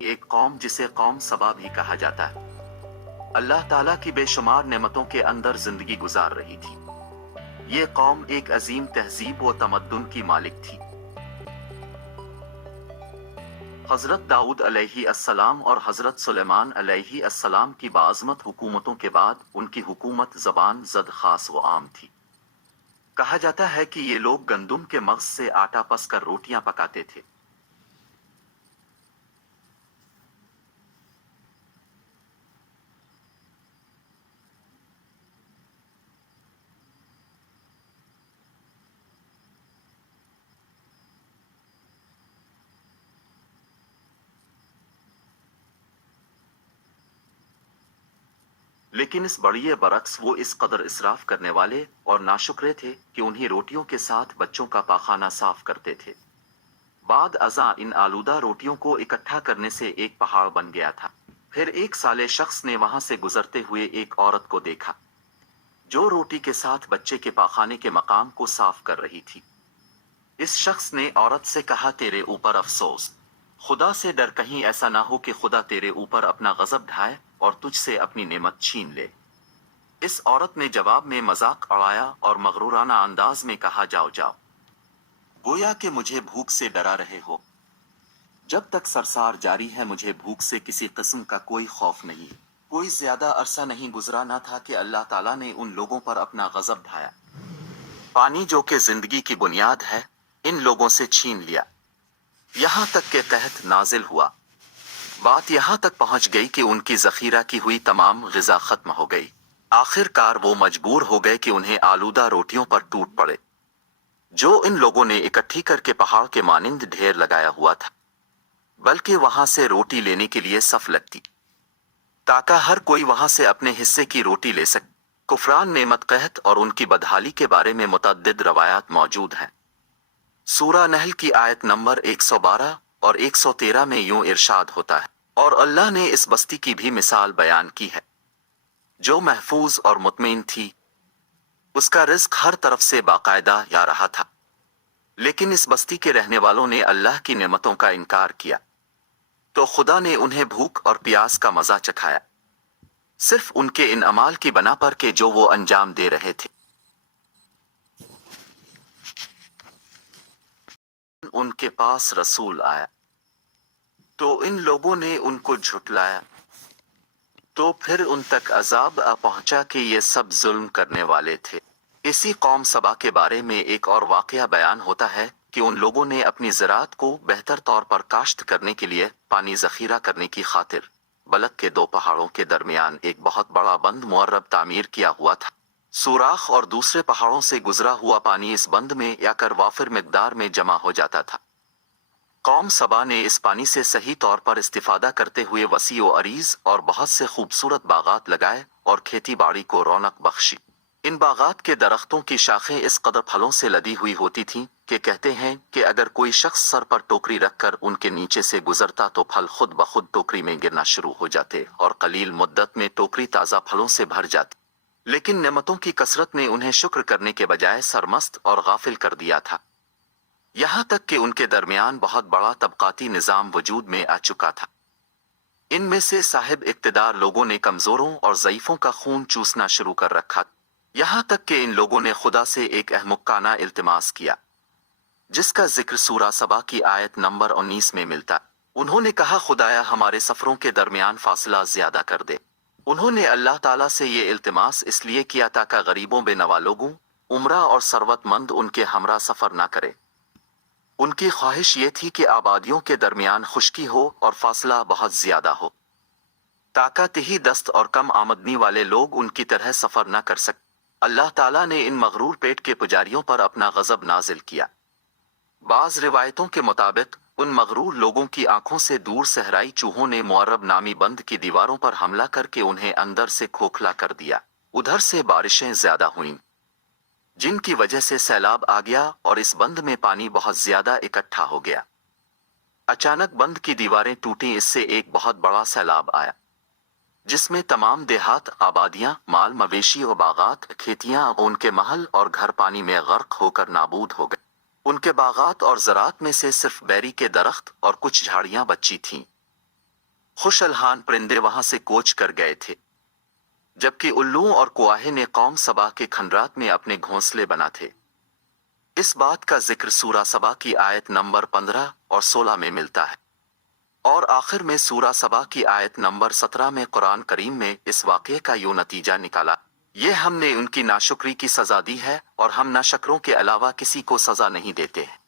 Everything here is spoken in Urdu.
ایک قوم جسے قوم سبا بھی کہا جاتا ہے، اللہ تعالیٰ کی بے شمار نعمتوں کے اندر زندگی گزار رہی تھی۔ یہ قوم ایک عظیم تہذیب و تمدن کی مالک تھی۔ حضرت داؤد علیہ السلام اور حضرت سلیمان علیہ السلام کی باعظمت حکومتوں کے بعد ان کی حکومت زبان زد خاص و عام تھی۔ کہا جاتا ہے کہ یہ لوگ گندم کے مغز سے آٹا پس کر روٹیاں پکاتے تھے۔ لیکن اس بڑیے برعکس وہ اس قدر اسراف کرنے والے اور ناشکرے تھے کہ انہی روٹیوں کے ساتھ بچوں کا پاخانہ صاف کرتے تھے۔ بعد ازاں ان آلودہ روٹیوں کو اکٹھا کرنے سے ایک پہاڑ بن گیا تھا۔ پھر ایک صالح شخص نے وہاں سے گزرتے ہوئے ایک عورت کو دیکھا جو روٹی کے ساتھ بچے کے پاخانے کے مقام کو صاف کر رہی تھی۔ اس شخص نے عورت سے کہا، تیرے اوپر افسوس، خدا سے ڈر، کہیں ایسا نہ ہو کہ خدا تیرے اوپر اپنا غضب ڈھائے اور تجھ سے اپنی نعمت چھین لے۔ اس عورت نے جواب میں مذاق اڑایا اور مغرورانہ انداز میں کہا، جاؤ جاؤ، گویا کہ مجھے بھوک سے ڈرا رہے ہو۔ جب تک سرسار جاری ہے مجھے بھوک سے کسی قسم کا کوئی خوف نہیں۔ کوئی زیادہ عرصہ نہیں گزرا نہ تھا کہ اللہ تعالیٰ نے ان لوگوں پر اپنا غضب ڈھایا۔ پانی جو کہ زندگی کی بنیاد ہے، ان لوگوں سے چھین لیا، یہاں تک کہ قحط نازل ہوا۔ بات یہاں تک پہنچ گئی کہ ان کی ذخیرہ کی ہوئی تمام غذا ختم ہو گئی۔ آخر کار وہ مجبور ہو گئے کہ انہیں آلودہ روٹیوں پر ٹوٹ پڑے جو ان لوگوں نے اکٹھی کر کے پہاڑ کے مانند ڈھیر لگایا ہوا تھا، بلکہ وہاں سے روٹی لینے کے لیے صف لگتی تاکہ ہر کوئی وہاں سے اپنے حصے کی روٹی لے سکے۔ کفران نعمت، قحط اور ان کی بدحالی کے بارے میں متعدد روایات موجود ہیں۔ سورہ نحل کی آیت نمبر 112 اور 113 میں یوں ارشاد ہوتا ہے، اور اللہ نے اس بستی کی بھی مثال بیان کی ہے جو محفوظ اور مطمئن تھی، اس کا رزق ہر طرف سے باقاعدہ آ رہا تھا، لیکن اس بستی کے رہنے والوں نے اللہ کی نعمتوں کا انکار کیا تو خدا نے انہیں بھوک اور پیاس کا مزہ چکھایا، صرف ان کے ان اعمال کی بنا پر کہ جو وہ انجام دے رہے تھے۔ ان کے پاس رسول آیا تو ان لوگوں نے ان کو جھٹلایا، تو پھر ان تک عذاب آ پہنچا کہ یہ سب ظلم کرنے والے تھے۔ اسی قوم سبا کے بارے میں ایک اور واقعہ بیان ہوتا ہے کہ ان لوگوں نے اپنی زراعت کو بہتر طور پر کاشت کرنے کے لیے پانی ذخیرہ کرنے کی خاطر بلک کے دو پہاڑوں کے درمیان ایک بہت بڑا بند معرب تعمیر کیا ہوا تھا۔ سوراخ اور دوسرے پہاڑوں سے گزرا ہوا پانی اس بند میں یا کر وافر مقدار میں جمع ہو جاتا تھا۔ قوم سبا نے اس پانی سے صحیح طور پر استفادہ کرتے ہوئے وسیع و عریض اور بہت سے خوبصورت باغات لگائے اور کھیتی باڑی کو رونق بخشی۔ ان باغات کے درختوں کی شاخیں اس قدر پھلوں سے لدی ہوئی ہوتی تھیں کہ کہتے ہیں کہ اگر کوئی شخص سر پر ٹوکری رکھ کر ان کے نیچے سے گزرتا تو پھل خود بخود ٹوکری میں گرنا شروع ہو جاتے اور قلیل مدت میں ٹوکری تازہ پھلوں سے بھر جاتی۔ لیکن نعمتوں کی کثرت نے انہیں شکر کرنے کے بجائے سرمست اور غافل کر دیا تھا، یہاں تک کہ ان کے درمیان بہت بڑا طبقاتی نظام وجود میں آ چکا تھا۔ ان میں سے صاحب اقتدار لوگوں نے کمزوروں اور ضعیفوں کا خون چوسنا شروع کر رکھا، یہاں تک کہ ان لوگوں نے خدا سے ایک احمقانہ التماس کیا جس کا ذکر سورہ سبا کی آیت نمبر 19 میں ملتا۔ انہوں نے کہا، خدایا ہمارے سفروں کے درمیان فاصلہ زیادہ کر دے۔ انہوں نے اللہ تعالیٰ سے یہ التماس اس لیے کیا تاکہ غریبوں بے نوا لوگوں، عمرہ اور ثروت مند ان کے ہمراہ سفر نہ کرے۔ ان کی خواہش یہ تھی کہ آبادیوں کے درمیان خشکی ہو اور فاصلہ بہت زیادہ ہو تاکہ تہی دست اور کم آمدنی والے لوگ ان کی طرح سفر نہ کر سکیں۔ اللہ تعالیٰ نے ان مغرور پیٹ کے پجاریوں پر اپنا غضب نازل کیا۔ بعض روایتوں کے مطابق ان مغرور لوگوں کی آنکھوں سے دور صحرائی چوہوں نے معرب نامی بند کی دیواروں پر حملہ کر کے انہیں اندر سے کھوکھلا کر دیا۔ ادھر سے بارشیں زیادہ ہوئیں جن کی وجہ سے سیلاب آ گیا اور اس بند میں پانی بہت زیادہ اکٹھا ہو گیا۔ اچانک بند کی دیواریں ٹوٹیں، اس سے ایک بہت بڑا سیلاب آیا جس میں تمام دیہات، آبادیاں، مال مویشی و باغات، کھیتیاں، ان کے محل اور گھر پانی میں غرق ہو کر نابود ہو گئے۔ ان کے باغات اور زراعت میں سے صرف بیری کے درخت اور کچھ جھاڑیاں بچی تھیں۔ خوش الحان پرندے وہاں سے کوچ کر گئے تھے، جبکہ الوؤں اور کوآہے نے قوم سبا کے کھنڈرات میں اپنے گھونسلے بنا تھے۔ اس بات کا ذکر سورہ سبا کی آیت نمبر 15 اور 16 میں ملتا ہے، اور آخر میں سورہ سبا کی آیت نمبر 17 میں قرآن کریم میں اس واقعے کا یوں نتیجہ نکالا: یہ ہم نے ان کی ناشکری کی سزا دی ہے اور ہم ناشکروں کے علاوہ کسی کو سزا نہیں دیتے ہیں۔